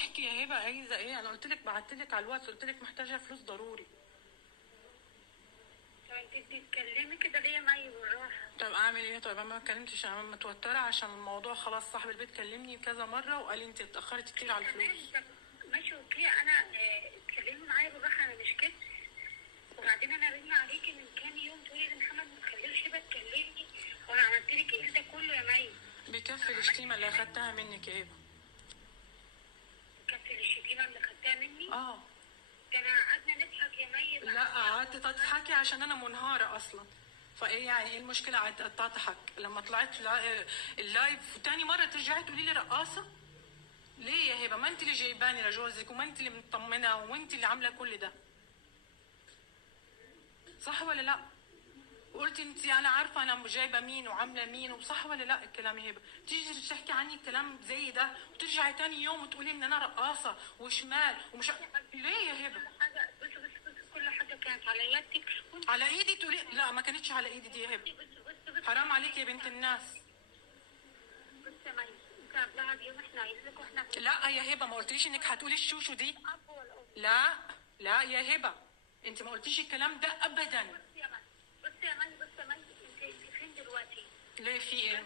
احكي يا هبه، عايزه ايه؟ انا قلت لك، بعت لك على الواتس، قلت لك محتاجه فلوس ضروري. طب انت بتتكلمي كده ليه معايا بالراحه؟ طب اعمل ايه؟ طيب انا ما اتكلمتش، انا متوتره عشان الموضوع خلاص. صاحب البيت كلمني كذا مره وقال لي انت اتاخرتي كتير على الفلوس. طب ماشي اوكي، انا اتكلمي معايا بالراحه، انا مش كده. وبعدين انا رن عليكي من كام يوم تقولي لي محمد ما تخليش هبه تكلمني، وانا عملت لك ايه ده كله يا مي؟ بكفي الشتيمه اللي اخدتها منك يا هبه. بكفي الشتيمه اللي اخدتها مني؟ اه. ده انا قعدنا نضحك يا مي. لا قعدت تضحكي عشان انا منهاره اصلا. فايه يعني ايه المشكله؟ قعدت تضحك لما طلعت اللايف تاني مره ترجعي تقولي لي رقاصه؟ ليه يا هبه؟ ما انت اللي جايباني لجوزك، وما انت اللي مطمنه، وانت اللي عامله كل ده، صح ولا لا؟ وقلت انت انا عارفه انا جايبه مين وعامله مين، وصح ولا لا الكلام يا هبه؟ تيجي تحكي عني كلام زي ده وترجعي تاني يوم وتقولي ان انا رقاصه وشمال ومش ليه يا هبه؟ بس كل حاجه كانت على يدك. على ايدي تقولي؟ لا ما كانتش على ايدي دي يا هبه. حرام عليك يا بنت الناس. بصي يا مي، انت قبلها بيوم احنا عايزينك واحنا لا يا هبه، ما قلتليش انك هتقولي الشوشو دي. لا لا يا هبه، انت ما قلتيش الكلام ده ابدا. بصي يا مي، انت فين دلوقتي؟ ليه في ايه؟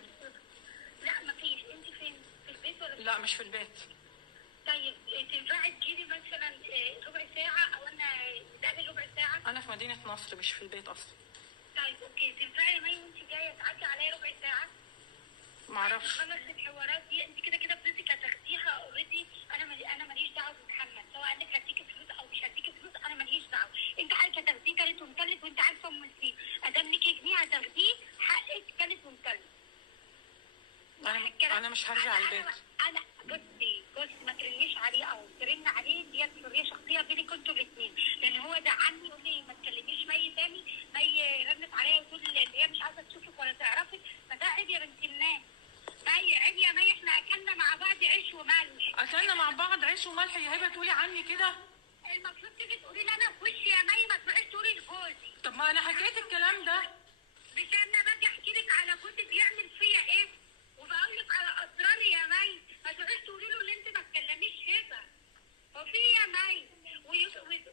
لا مفيش، انت فين؟ في البيت ولا؟ لا مش في البيت. طيب تنفعي تجيلي مثلا ربع ساعة، او انا نتقابل ربع ساعة؟ انا في مدينة نصر مش في البيت اصلا. طيب اوكي، تنفعي يا مي وانت جاية تعدي عليا ربع ساعة؟ معرفش. خلص الحوارات دي، انت كده كده فلوسك هتاخديها اوريدي. انا ماليش دعوة بمحمد، سواء انك هديكي فلوس او مش هديكي فلوس انا ماليش دعوة. انت حقك هتاخديه تالت ومتلت، وانت عارفة ام السين ادام ليكي جنيه هتاخديه، حقك تالت ومتلت. انا مش هرجع البيت. انا بصي ما ترنيش عليه او ترن عليه، دي حريه شخصيه بينك انتوا الاثنين، لان هو زعلني يقول لي ما تكلميش مي تاني. مي رنت عليا وتقول ان هي مش عايزه تشوفك ولا تعرفك، فده عيب يا بنت الناس. مي عيب يا مي، احنا اكلنا مع بعض عيش وملح. اكلنا مع بعض عيش وملح يا هبه، تقولي عني كده؟ المفروض تيجي تقولي لي انا في وشي يا مي، ما تروحيش تقولي لجوزي. طب ما انا حكيت الكلام ده. مش انا باجي احكي لك على جوزي بيعمل فيا ايه، وبقول لك على اسراري يا مي، ما تروحيش تقولي له ان انت ما تكلميش هبه. هو في يا مي؟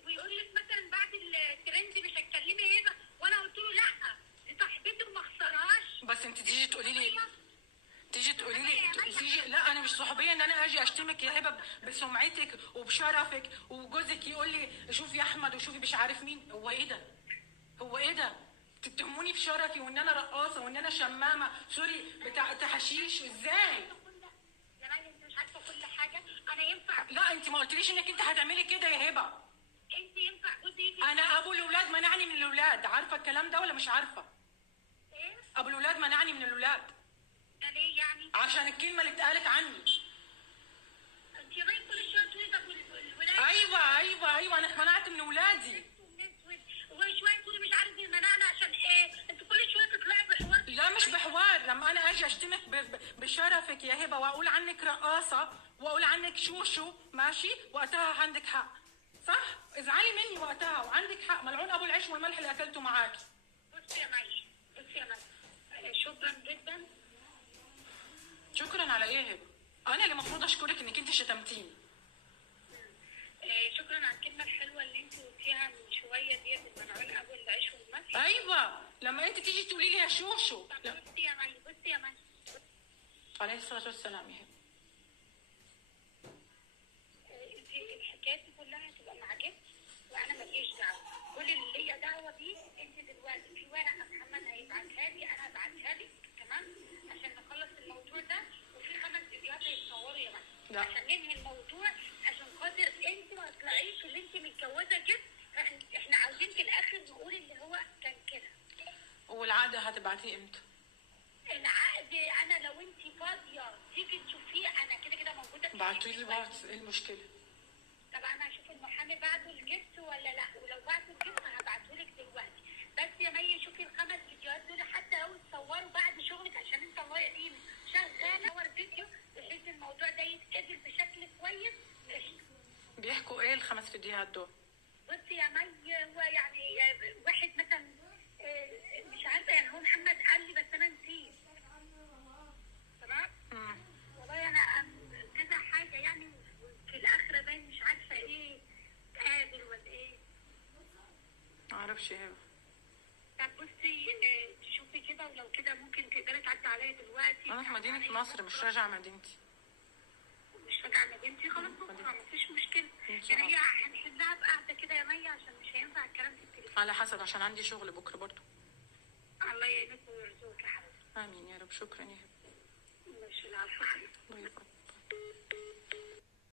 ويقول لك مثلا بعد الترند مش هتكلمي هبه، وانا قلت له لا دي صاحبتي وما اخسرهاش. بس انت تيجي تقولي لي لا انا مش صحوبيه ان انا اجي اشتمك يا هبه بسمعتك وبشرفك، وجوزك يقول لي شوفي يا احمد وشوفي مش عارف مين. هو ايه ده؟ هو ايه ده؟ تتهموني في شرفي وان انا رقاصه وان انا شمامه سوري بتاع حشيش؟ ازاي؟ يا مي انت مش عارفه كل حاجه. انا ينفع؟ لا انت ما قلتليش انك انت هتعملي كده يا هبه. انت ينفع جوزي يجي؟ انا ابو الاولاد منعني من الاولاد، عارفه الكلام ده ولا مش عارفه؟ ايه؟ ابو الاولاد منعني من الاولاد. ده ليه يعني؟ عشان الكلمه اللي اتقالت عني. انت يا مي كل شويه تقولي طب الولاد. ايوه انا اتمنعت من اولادي. وشويه تقولي مش عارف مين منعنا عشان ايه. انت كل شويه تطلعي بحوار. لا مش بحوار، لما انا اجي اشتمك بشرفك يا هبه واقول عنك رقاصه واقول عنك شوشو ماشي، وقتها عندك حق صح؟ ازعلي مني وقتها وعندك حق، ملعون ابو العيش والملح اللي اكلته معاكي. بصي يا مي شكرا جدا. شكرا على ايه يا هبه؟ انا اللي المفروض اشكرك انك انت شتمتيني. شكرا على الكلمه الحلوه اللي انت قلتيها من شويه ديت، الملعون ابو العيش والملح. ايوه لما انت تيجي تقولي لي يا شوشو. بصي يا مي عليه الصلاه والسلام يا هبه. الحكايات دي كلها هتبقى مع جد، وانا ماليش دعوه. كل اللي ليا دعوه بيه انت دلوقتي في ورقه محمد هيبعتها لي، انا هبعتها لك تمام عشان نخلص الموضوع ده، وفي 5 فيديوهات هيتصوروا يا مي عشان ننهي الموضوع، عشان خاطر انت ما تطلعيش اللي انت متجوزه كده. احنا عاوزين في الاخر نقول اللي هو كان كده. والعقد هتبعتيه امتى؟ العقد انا لو انت فاضيه تيجي تشوفيه، انا كده كده موجوده. بعتولي واتس، ايه المشكله؟ طب انا هشوف المحامي بعته الجبس ولا لا، ولو بعته الجبس هبعتهولك دلوقتي. بس يا مي شوفي ال5 فيديوهات دول حتى لو اتصوروا بعد شغلك، عشان انت الله يعين شغاله صور فيديو بحيث الموضوع ده يتقبل بشكل كويس. بيحكوا ايه ال5 فيديوهات دول؟ بصي يا مي هو يعني واحد مثلا مش عارفه، يعني هو محمد قال لي بس انا نسيت. تمام؟ والله انا كذا حاجه يعني في الاخر اعرفش يا هبه. طب بصي تشوفي كده، ولو كده ممكن تقدري تعدي عليا دلوقتي. انا في مدينه نصر، مش راجعه مدينتي. مش راجعه مدينتي، خلاص بكره مفيش مشكله. إن شاء يعني هي الله. هنحلها بقعده كده يا مي، عشان مش هينفع الكلام في التليفون. على حسب، عشان عندي شغل بكره برضو. الله يعينك ويرزقك يا حبيبتي. امين يا رب. شكرا يا هبه. ماشي، العفو. باي باي.